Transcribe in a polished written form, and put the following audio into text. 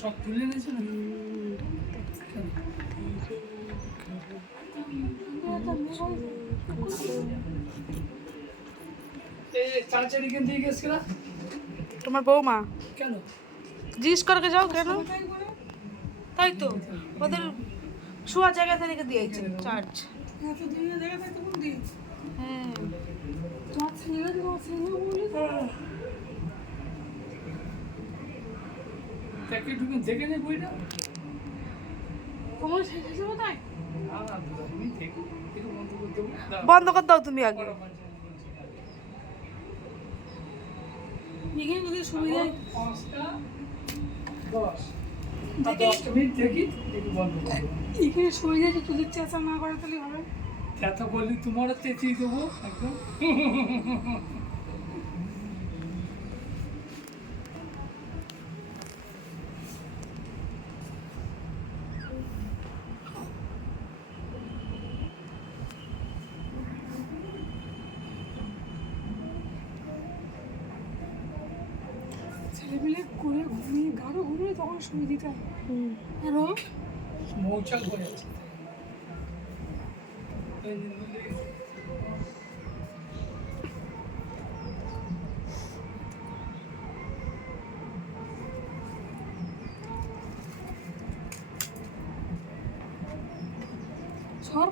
সব তুলে নিয়েছে না? চাচারি কেন দিয়ে গেছিল তোমার বৌমা কেন? জিজ্ঞেস করকে যাও কেন? তাই তো ওদের শোয়া জায়গা থেকে দিয়েছে চার্জ। হ্যাঁ দেখে ঢুকে দেখে নে বইটা। তোমার শেষ হয়েছে বোধহয়। আমি দেখি একটু বন্ধ করতে হবে। বন্ধ করে দাও তুমি আগে। এখানে যদি সুবিধা 10 মিনিট দেখি একটু বন্ধ করবো। এখানে সুবিধা যে তোদের চেঁচা না করে তাহলে হবে। এত বললি তোমারও চেঁচিয়ে দেবো একদম। ছেলেমেলে করে ঘুমিয়ে গাঢ় ঘুমিয়ে তখন শুয়ে দিতে হয়। আরো মৌচাক হয়ে যাচ্ছে। সর